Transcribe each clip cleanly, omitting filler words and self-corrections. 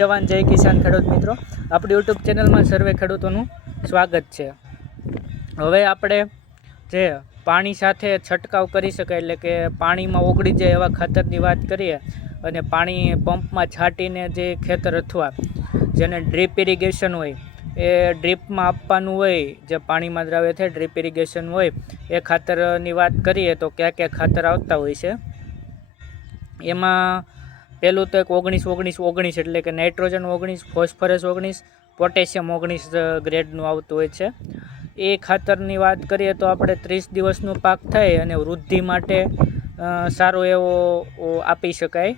જવાન જય કિસાન ખેડૂત મિત્રો, આપણી યુટ્યુબ ચેનલમાં સર્વે ખેડૂતોનું સ્વાગત છે। હવે આપણે જે પાણી સાથે છંટકાવ કરી શકાય એટલે કે પાણીમાં ઓગળી જાય એવા ખાતરની વાત કરીએ અને પાણી પંપમાં છાંટીને જે ખેતર અથવા જેને ડ્રીપ ઇરિગેશન હોય એ ડ્રીપમાં આપવાનું હોય, જે પાણીમાં દ્રાવ્ય થાય ડ્રીપ ઇરિગેશન હોય એ ખાતરની વાત કરીએ તો કયા ખાતર આવતા હોય છે। એમાં પહેલું તો એક 19-19-19 એટલે કે નાઇટ્રોજન 19, ફોસ્ફરસ 19, પોટેશિયમ 19 ગ્રેડનું આવતું હોય છે। એ ખાતરની વાત કરીએ તો આપણે 30 દિવસનો પાક થાય અને વૃદ્ધિ માટે સારો એવો આપી શકાય।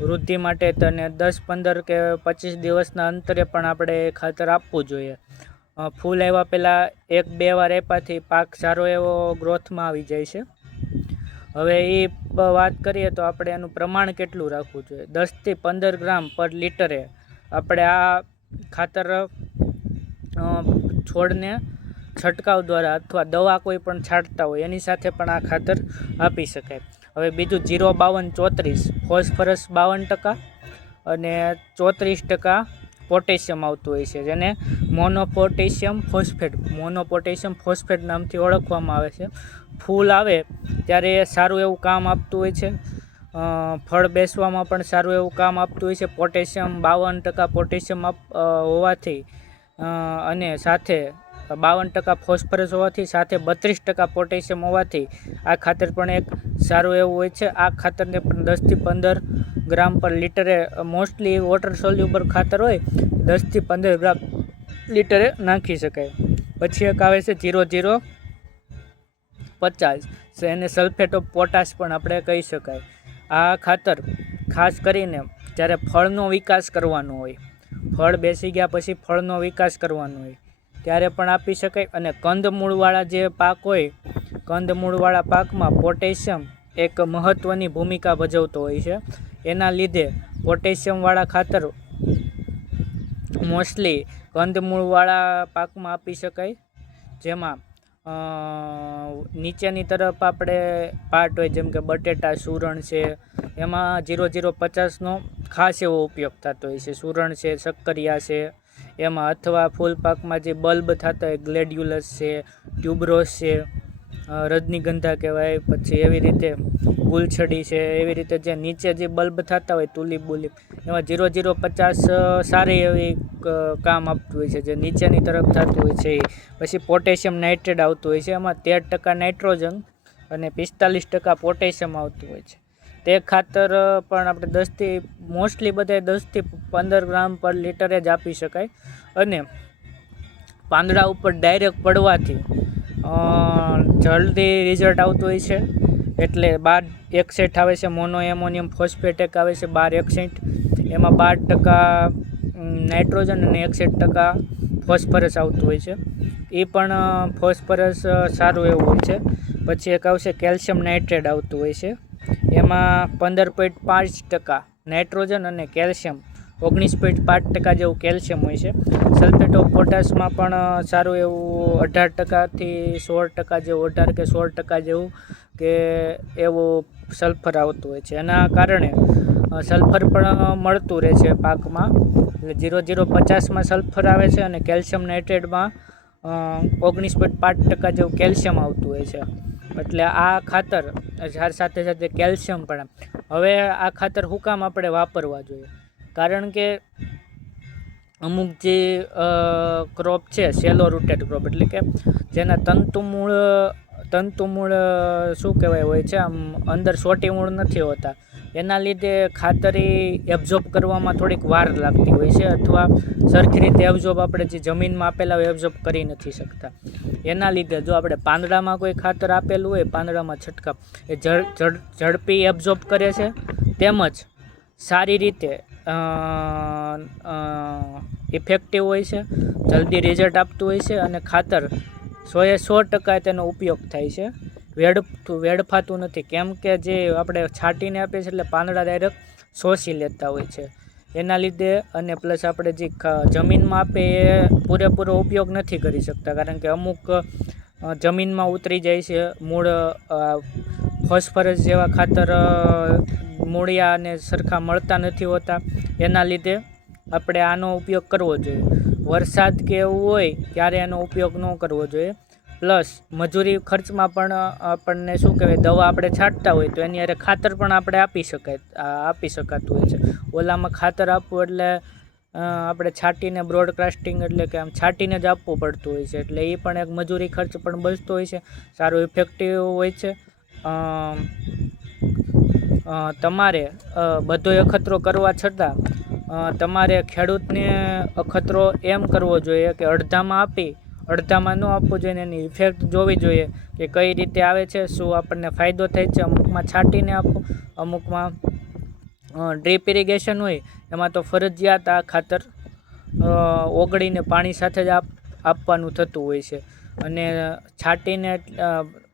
વૃદ્ધિ માટે તને 10, 15 કે 25 દિવસના અંતરે પણ આપણે ખાતર આપવું જોઈએ। ફૂલ આવ્યા પહેલાં 1-2 વાર આપ્યાથી પાક સારો એવો ગ્રોથમાં આવી જાય છે। હવે એ વાત કરીએ તો આપણે એનું પ્રમાણ કેટલું રાખવું જોઈએ। 10 થી 15 ગ્રામ પર લીટરે આપણે આ ખાતર છોડને છંટકાવ દ્વારા અથવા દવા કોઈ પણ છાંટતા હોય એની સાથે પણ આ ખાતર આપી શકાય। હવે બીજું 0-52-34 ફોસ્ફરસ 52% અને 34% પોટેશિયમ આવતું હોય છે, જેને મોનોપોટેશિયમ ફોસ્ફેટ નામથી ઓળખવામાં આવે છે। ફૂલ આવે ત્યારે સારું એવું કામ આપતું હોય છે, ફળ બેસવામાં પણ સારું એવું કામ આપતું હોય છે। પોટેશિયમ 52% પોટેશિયમ હોવાથી અને સાથે 52% ફોસ્ફરસ હોવાથી સાથે 32% પોટેશિયમ હોવાથી આ ખાતર પણ એક સારું એવું હોય છે। આ ખાતરને પણ 10 થી 15 ગ્રામ પર લીટરે, મોસ્ટલી વોટર સોલ્યુબલ ખાતર હોય, 10 થી 15 ગ્રામ લીટરે નાખી શકાય। પછી એક આવે છે 0-0-50, એને સલ્ફેટ ઓફ પોટાશ પણ આપણે કહી શકાય। આ ખાતર ખાસ કરીને જ્યારે ફળનો વિકાસ કરવાનો હોય, ફળ બેસી ગયા પછી ફળનો વિકાસ કરવાનો હોય ત્યારે પણ આપી શકાય। અને કંદમૂળવાળા જે પાક હોય, કંદમૂળવાળા પાકમાં પોટેશિયમ એક મહત્ત્વની ભૂમિકા ભજવતો હોય છે। એના લીધે પોટેશિયમવાળા ખાતર મોસ્ટલી કંદમૂળવાળા પાકમાં આપી શકાય, જેમાં નીચેની તરફ આપણે પાર્ટ હોય જેમ કે બટેટા, સુરણ છે, એમાં 0-0-50નો ખાસ એવો ઉપયોગ થતો હોય છે। સુરણ છે, શક્કરિયા છે એમાં, અથવા ફૂલ પાકમાં જે બલ્બ થતા હોય, ગ્લેડ્યુલસ છે, ટ્યુબરોસ છે, રજનીગંધા કહેવાય, પછી એવી રીતે ગુલછડી છે, એવી રીતે જે નીચે જે બલ્બ થતા હોય તુલિપ બુલિપ, એમાં 0-0-50 સારી એવી કામ આપતું હોય છે, જે નીચેની તરફ થતું હોય છે। પછી પોટેશિયમ નાઇટ્રેટ આવતું હોય છે, એમાં 13% નાઇટ્રોજન અને 45% પોટેશિયમ આવતું હોય છે। તે ખાતર પણ આપણે મોસ્ટલી બધા 10 થી 15 ગ્રામ પર લીટરે જ આપી શકાય। અને પાંદડા ઉપર ડાયરેક્ટ પડવાથી જલ્દી રિઝલ્ટ આવતું હોય છે, એટલે 12-61 આવે છે, મોનો એમોનિયમ ફોસ્ફેટ એક આવે છે 12-61, એમાં 12% નાઇટ્રોજન અને 61% ફોસ્ફરસ આવતું હોય છે। એ પણ ફોસ્ફરસ સારું એવું હોય છે। પછી એક આવશે કેલ્શિયમ નાઇટ્રેટ આવતું હોય છે, એમાં 15.5% નાઇટ્રોજન અને કેલ્શિયમ 19.5% જેવું કેલ્શિયમ હોય છે। સલ્ફેટ ઓફ પોટાશમાં પણ સારું એવું 18% થી 16% જેવું, 18 કે 16% જેવું કે એવું સલ્ફર આવતું હોય છે। એના કારણે સલ્ફર પણ મળતું રહે છે પાકમાં, એટલે 0-0-50માં સલ્ફર આવે છે અને કેલ્શિયમ નાઇટ્રેટમાં 19.5% જેવું કેલ્શિયમ આવતું હોય છે। એટલે આ ખાતર સાથે સાથે કેલ્શિયમ પણ। હવે આ ખાતર શું કામ આપણે વાપરવા જોઈએ? કારણ કે અમુક જે ક્રોપ છે સેલો રૂટેડ ક્રોપ, એટલે કે જેના તંતુમૂળ શું કહેવાય હોય છે, આમ અંદર સોટી મૂળ નથી હોતા, એના લીધે ખાતર એબ્ઝોર્બ કરવામાં થોડીક વાર લાગતી હોય છે, અથવા સરખી રીતે એબ્ઝોર્બ આપણે જે જમીનમાં આપેલા હોય એબ્ઝોર્બ કરી નથી શકતા। એના લીધે જો આપણે પાંદડામાં કોઈ ખાતર આપેલું હોય, પાંદડામાં છંટકાવ, એ ઝડપી એબ્ઝોર્બ કરે છે, તેમજ સારી રીતે ઇફેક્ટિવ હોય છે, જલ્દી રિઝલ્ટ આપતું હોય છે, અને ખાતર 100% તેનો ઉપયોગ થાય છે, વેડફાતું નથી। કેમ કે જે આપણે છાંટીને આપીએ છીએ એટલે પાંદડા ડાયરેક્ટ શોષી લેતા હોય છે, એના લીધે। અને પ્લસ આપણે જે જમીનમાં આપીએ એ પૂરેપૂરો ઉપયોગ નથી કરી શકતા, કારણ કે અમુક જમીનમાં ઉતરી જાય છે મૂળ, ફોસ્ફરસ જેવા ખાતર મૂળિયા અને સરખા મળતા નથી હોતા, એના લીધે આપણે આનો ઉપયોગ કરવો જોઈએ. વરસાદ કે એવું હોય ત્યારે એનો ઉપયોગ ન કરવો જોઈએ. પ્લસ મજૂરી ખર્ચમાં પણ આપણને શું કહેવાય, દવા આપણે છાંટતા હોય તો એની અરે ખાતર પણ આપણે આપી શકાતું હોય છે. ઓલામાં ખાતર આપવું એટલે આપણે છાંટીને બ્રોડકાસ્ટિંગ એટલે કે આમ છાંટીને જ આપવું પડતું હોય છે, એટલે એ પણ એક મજૂરી ખર્ચ પણ બચતો હોય છે, સારું ઇફેક્ટિવ હોય છે. તમારે બધો અખતરો કરવા છતાં તમારે ખેડૂતને અખતરો એમ કરવો જોઈએ કે અડધામાં ન આપવો જોઈએ. એની ઇફેક્ટ જોવી જોઈએ કે કઈ રીતે આવે છે, શું આપણને ફાયદો થાય છે. અમુકમાં છાંટીને આપો, અમુકમાં ડ્રીપ ઇરિગેશન હોય એમાં તો ફરજિયાત આ ખાતર ઓગળીને પાણી સાથે જ આપવાનું થતું હોય છે. અને છાંટીને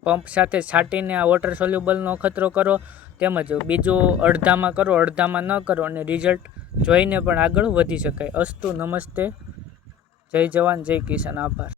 પંપ સાથે છાંટીને આ વોટર સોલ્યુબલનો અખતરો કરો, તેમજ બીજું અડધામાં કરો, અડધામાં ન કરો, અને રિઝલ્ટ જોઈને પણ આગળ વધી શકાય. અસ્તુ, નમસ્તે, જય જવાન જય કિસાન, આભાર.